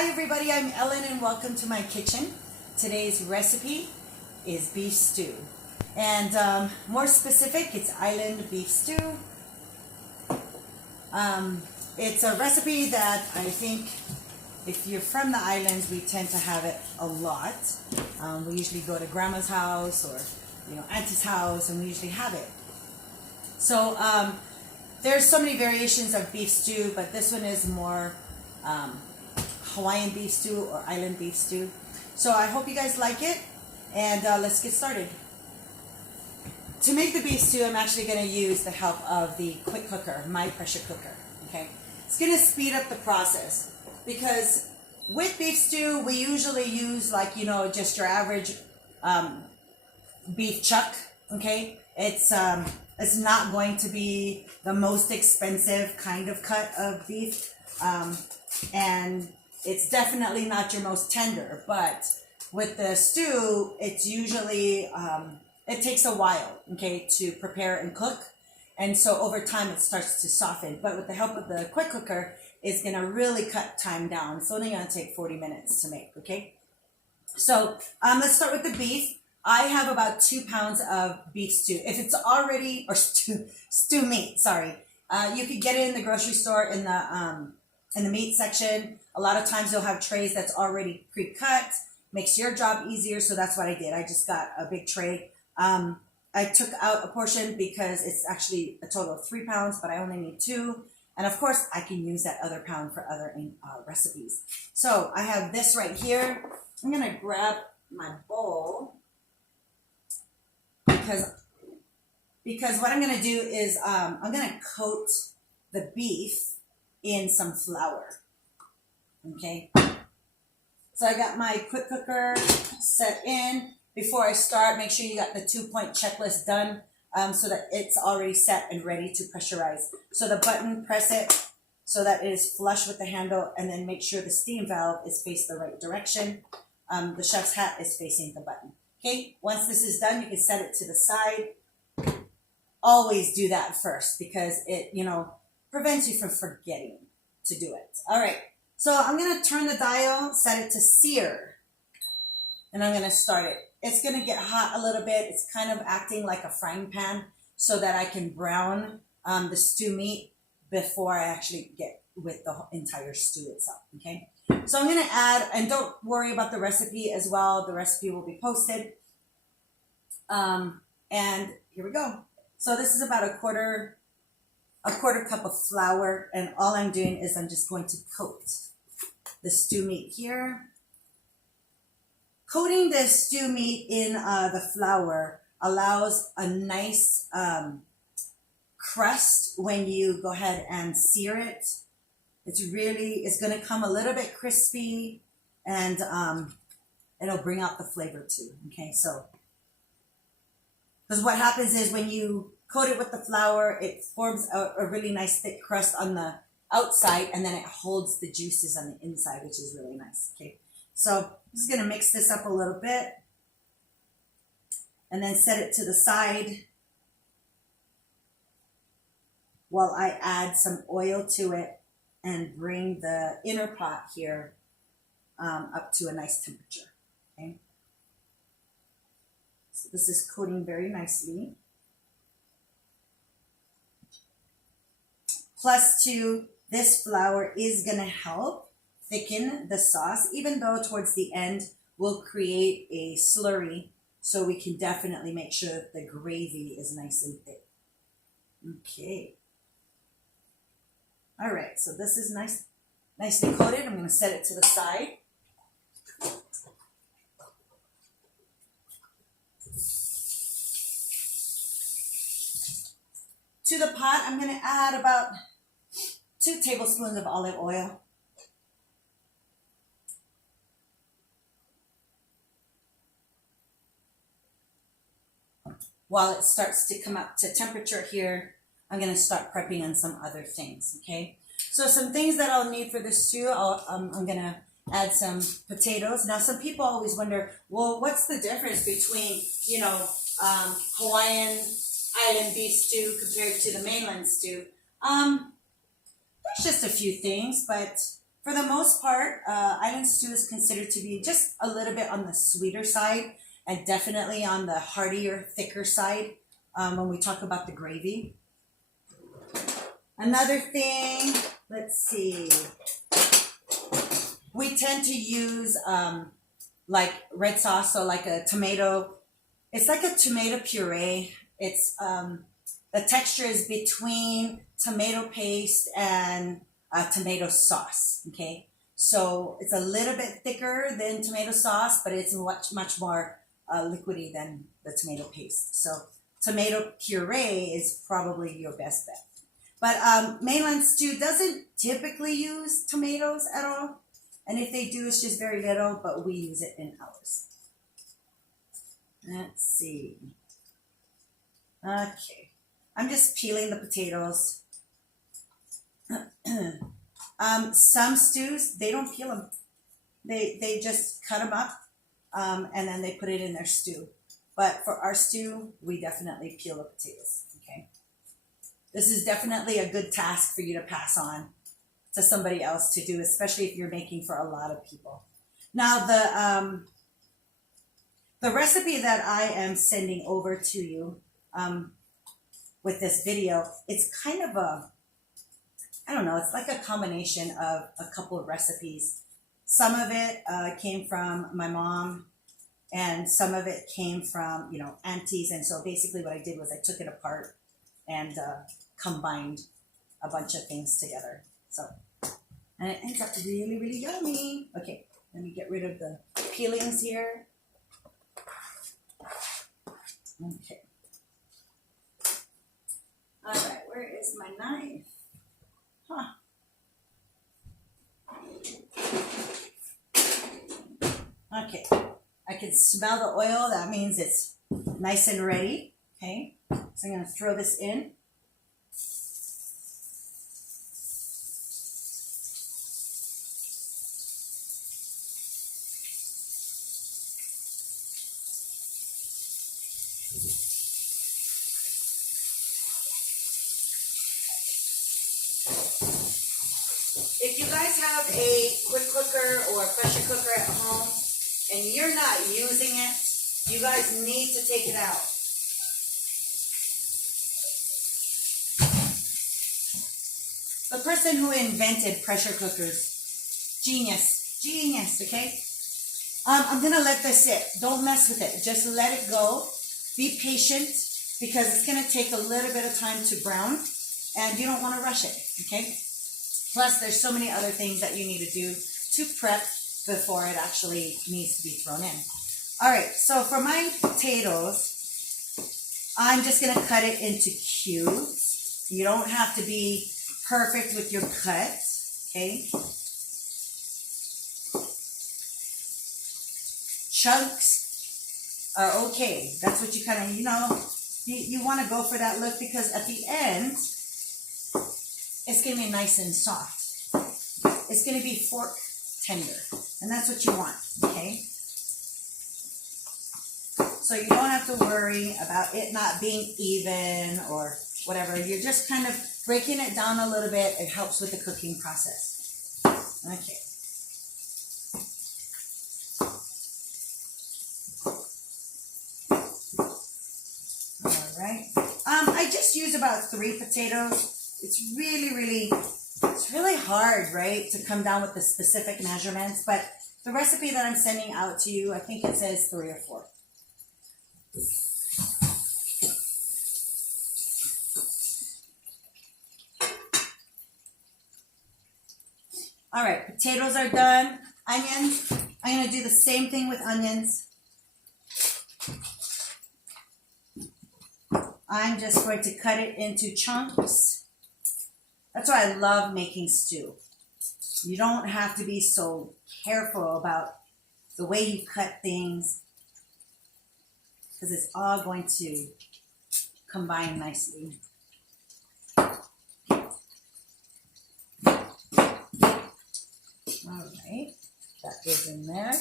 Hi everybody, I'm Ellen and welcome to my kitchen. Today's recipe is beef stew. And more specific, it's island beef stew. It's a recipe that I think if you're from the islands, we tend to have it a lot. We usually go to grandma's house or auntie's house and we usually have it. So there's so many variations of beef stew, but this one is more Hawaiian beef stew or island beef stew. So I hope you guys like it, and let's get started. To make the beef stew, I'm actually going to use the help of the quick cooker, my pressure cooker. Okay, it's going to speed up the process because with beef stew we usually use just your average beef chuck. Okay, it's not going to be the most expensive kind of cut of beef, and it's definitely not your most tender. But with the stew, it's usually it takes a while, okay, to prepare and cook, and so over time it starts to soften. But with the help of the quick cooker, it's gonna really cut time down. It's only gonna take 40 minutes to make. Okay, so let's start with the beef. I have about 2 pounds of beef stew. If it's already, or stew meat, sorry. You could get it in the grocery store in the meat section. A lot of times you'll have trays that's already pre-cut. Makes your job easier, so that's what I did. I just got a big tray. I took out a portion because it's actually a total of 3 pounds, but I only need 2. And of course, I can use that other pound for other recipes. So I have this right here. I'm gonna grab my bowl because what I'm gonna do is I'm gonna coat the beef in some flour. Okay, so I got my quick cooker set in. Before I start, make sure you got the 2-point checklist done so that it's already set and ready to pressurize. So the button, press it so that it is flush with the handle, and then make sure the steam valve is faced the right direction. The chef's hat is facing the button. Okay, once this is done, you can set it to the side. Always do that first because it, prevents you from forgetting to do it. All right, so I'm going to turn the dial, set it to sear, and I'm going to start it. It's going to get hot a little bit. It's kind of acting like a frying pan so that I can brown the stew meat before I actually get with the entire stew itself. Okay, so I'm going to add, and don't worry about the recipe as well. The recipe will be posted. And here we go. So this is about a quarter cup of flour, and all I'm doing is I'm just going to coat the stew meat here. Coating the stew meat in the flour allows a nice crust when you go ahead and sear it. It's going to come a little bit crispy, and it'll bring out the flavor too. Okay, so because what happens is when you coat it with the flour, it forms a really nice thick crust on the outside, and then it holds the juices on the inside, which is really nice. Okay, so I'm just going to mix this up a little bit and then set it to the side while I add some oil to it and bring the inner pot here up to a nice temperature. Okay, so this is coating very nicely. Plus, this flour is going to help thicken the sauce, even though towards the end we'll create a slurry, so we can definitely make sure that the gravy is nice and thick. Okay. All right, so this is nicely coated. I'm going to set it to the side. To the pot, I'm going to add about 2 tablespoons of olive oil. While it starts to come up to temperature here, I'm going to start prepping on some other things, okay? So some things that I'll need for the stew, I'm going to add some potatoes. Now, some people always wonder, well, what's the difference between, Hawaiian island beef stew compared to the mainland stew? There's just a few things, but For the most part, island stew is considered to be just a little bit on the sweeter side and definitely on the heartier, thicker side when we talk about the gravy. Another thing, let's see. We tend to use like red sauce, so like a tomato. It's like a tomato puree. It's the texture is between tomato paste and tomato sauce. Okay, so it's a little bit thicker than tomato sauce, but it's much more liquidy than the tomato paste. So tomato puree is probably your best bet. But mainland stew doesn't typically use tomatoes at all. And if they do, it's just very little, but we use it in ours. Let's see. Okay. I'm just peeling the potatoes. Some stews, they don't peel them. They just cut them up and then they put it in their stew. But for our stew, we definitely peel the potatoes. Okay. This is definitely a good task for you to pass on to somebody else to do, especially if you're making for a lot of people. Now, the recipe that I am sending over to you with this video, it's kind of I don't know, it's like a combination of a couple of recipes. Some of it came from my mom, and some of it came from, aunties. And so basically what I did was I took it apart and combined a bunch of things together. So, and it ends up really, really yummy. Okay, let me get rid of the peelings here. Okay. All right, where is my knife? Huh. Okay, I can smell the oil. That means it's nice and ready. Okay, so I'm going to throw this in. If you guys have a quick cooker or a pressure cooker at home and you're not using it, you guys need to take it out. The person who invented pressure cookers, genius, okay? I'm gonna let this sit. Don't mess with it. Just let it go. Be patient because it's gonna take a little bit of time to brown and you don't wanna rush it, okay? Plus, there's so many other things that you need to do to prep before it actually needs to be thrown in. All right, so for my potatoes, I'm just gonna cut it into cubes. You don't have to be perfect with your cuts, okay? Chunks are okay. That's what you kind of, you want to go for that look because at the end, it's going to be nice and soft. It's going to be fork tender. And that's what you want, okay? So you don't have to worry about it not being even or whatever. You're just kind of breaking it down a little bit. It helps with the cooking process. Okay. All right. I just use about 3 potatoes. It's really hard, right, to come down with the specific measurements, but the recipe that I'm sending out to you, I think it says 3 or 4. All right, potatoes are done. Onions, I'm going to do the same thing with onions. I'm just going to cut it into chunks. That's why I love making stew. You don't have to be so careful about the way you cut things because it's all going to combine nicely. All right, that goes in there.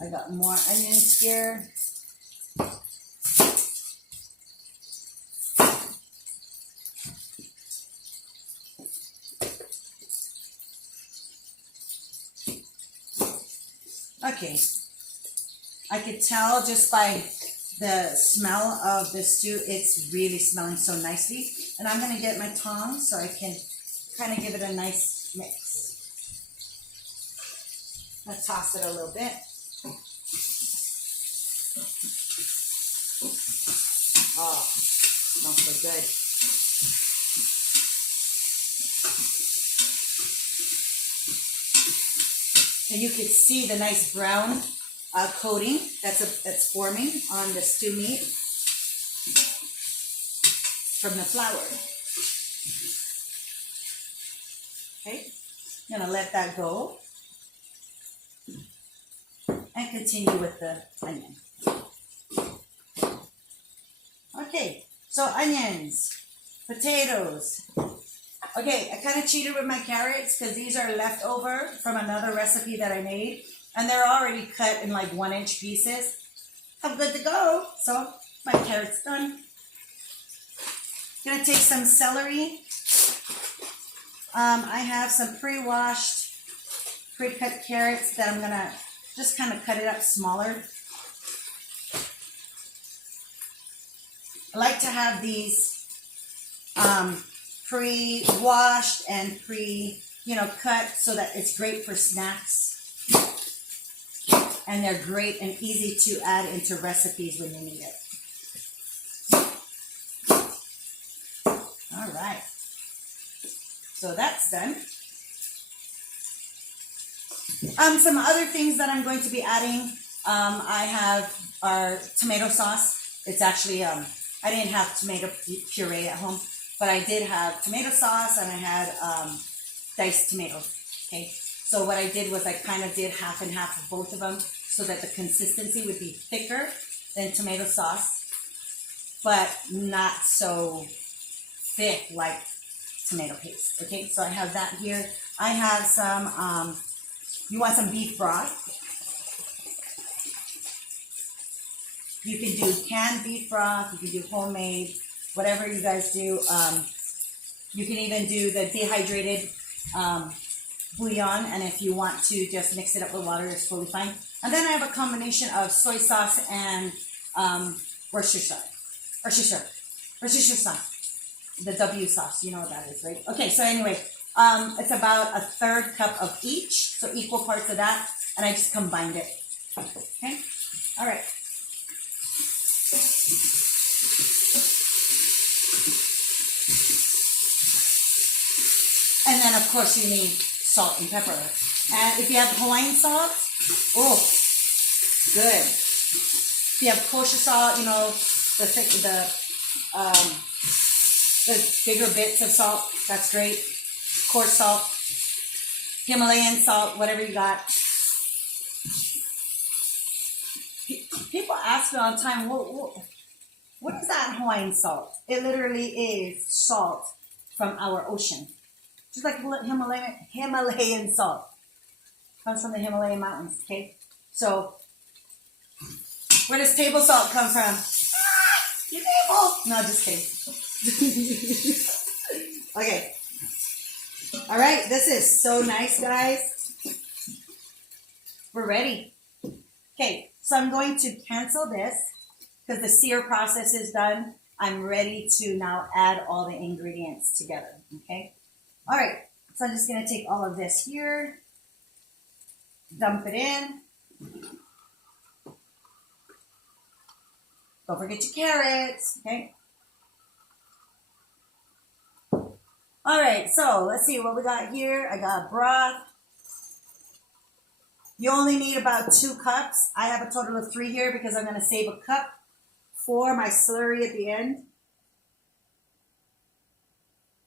I got more onions here. Okay, I could tell just by the smell of the stew, it's really smelling so nicely. And I'm gonna get my tongs so I can kind of give it a nice mix. Let's toss it a little bit. Oh, smells so good. And you can see the nice brown coating that's forming on the stew meat from the flour. Okay, I'm gonna let that go and continue with the onion. Okay, so onions, potatoes. Okay, I kind of cheated with my carrots because these are leftover from another recipe that I made. And they're already cut in like 1-inch pieces. I'm good to go. So my carrot's done. Gonna take some celery. I have some pre-washed, pre-cut carrots that I'm gonna just kind of cut it up smaller. I like to have these pre-washed and cut so that it's great for snacks. And they're great and easy to add into recipes when you need it. All right. So that's done. Some other things that I'm going to be adding, I have our tomato sauce. It's actually, I didn't have tomato puree at home, but I did have tomato sauce and I had diced tomatoes, okay? So what I did was I kind of did half and half of both of them so that the consistency would be thicker than tomato sauce, but not so thick like tomato paste, okay? So I have that here. I have some, you want some beef broth. You can do canned beef broth, you can do homemade, whatever you guys do. You can even do the dehydrated bouillon, and if you want to just mix it up with water, it's totally fine. And then I have a combination of soy sauce and Worcestershire sauce, the W sauce. You know what that is, right? Okay, so anyway, it's about 1/3 cup of each, so equal parts of that, and I just combined it. Okay, all right. And then, of course, you need salt and pepper. And if you have Hawaiian salt, oh, good. If you have kosher salt, the bigger bits of salt, that's great. Coarse salt, Himalayan salt, whatever you got. People ask me all the time, what is that Hawaiian salt? It literally is salt from our ocean. Just like Himalayan salt. Comes from the Himalayan mountains, okay? So, where does table salt come from? Your table! No, just kidding. Okay. All right, this is so nice, guys. We're ready. Okay, so I'm going to cancel this because the sear process is done. I'm ready to now add all the ingredients together, okay? All right, so I'm just going to take all of this here, dump it in. Don't forget your carrots, okay? All right, so let's see what we got here. I got broth. You only need about 2 cups. I have a total of 3 here because I'm going to save a cup for my slurry at the end.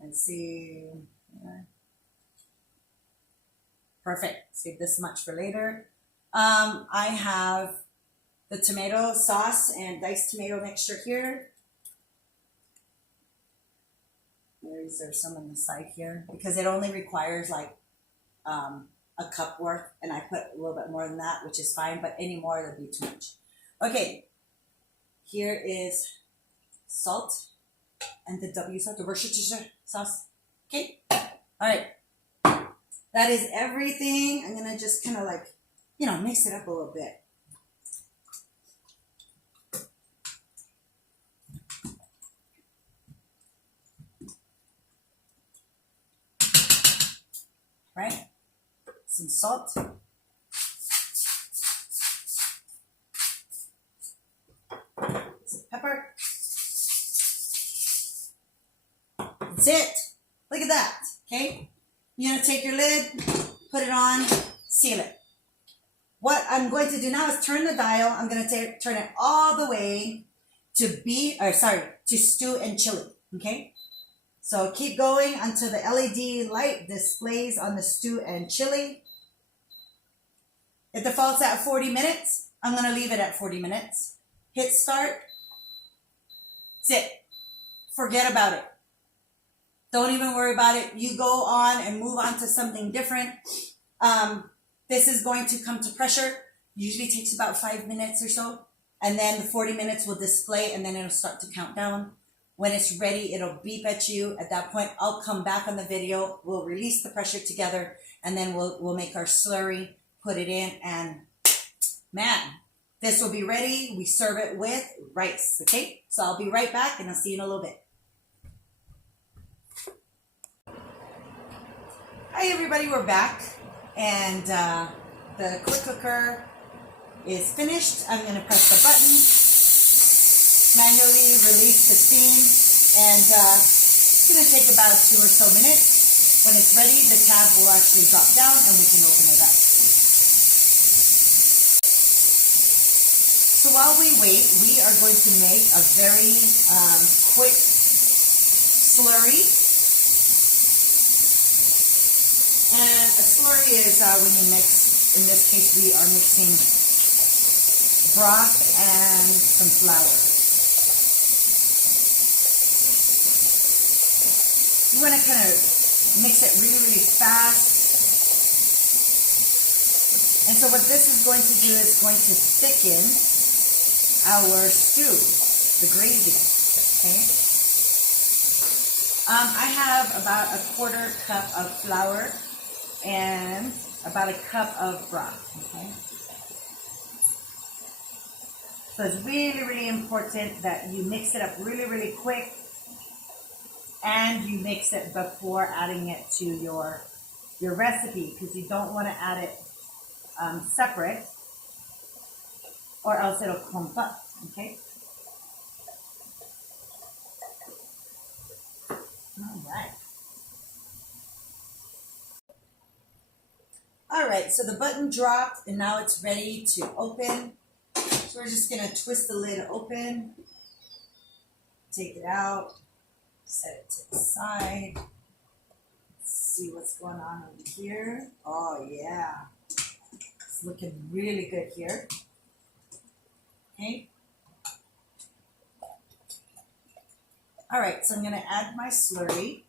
Let's see. Perfect. Save this much for later. I have the tomato sauce and diced tomato mixture here. There's some on the side here because it only requires like a cup worth, and I put a little bit more than that, which is fine, but any more would be too much. Okay, here is salt and the W sauce, the Worcestershire sauce. Okay, all right. That is everything. I'm gonna just kind of like mix it up a little bit. Right? Some salt. Some pepper. That's it. Look at that. Okay? You're going to take your lid, put it on, seal it. What I'm going to do now is turn the dial. I'm going to turn it all the way to stew and chili. Okay? So keep going until the LED light displays on the stew and chili. It defaults at 40 minutes. I'm going to leave it at 40 minutes. Hit start. That's it. Forget about it. Don't even worry about it. You go on and move on to something different. This is going to come to pressure. Usually takes about 5 minutes or so. And then the 40 minutes will display and then it'll start to count down. When it's ready, it'll beep at you. At that point, I'll come back on the video. We'll release the pressure together and then we'll make our slurry, put it in, and man, this will be ready. We serve it with rice, okay? So I'll be right back and I'll see you in a little bit. Hi everybody, we're back. And the quick cooker is finished. I'm gonna press the button, manually release the steam, and it's gonna take about 2 or so minutes. When it's ready, the tab will actually drop down and we can open it up. So while we wait, we are going to make a very quick slurry. And a slurry is when you mix, in this case we are mixing broth and some flour. You want to kind of mix it really, really fast. And so what this is going to do is going to thicken our stew, the gravy, okay? I have about a 1/4 cup of flour and about a cup of broth, okay? So it's really, really important that you mix it up really, really quick and you mix it before adding it to your recipe, because you don't want to add it separate or else it'll clump up, okay? All right. All right, so the button dropped and now it's ready to open. So we're just gonna twist the lid open, take it out, set it to the side. Let's see what's going on over here. Oh yeah, it's looking really good here. Okay. All right, so I'm gonna add my slurry.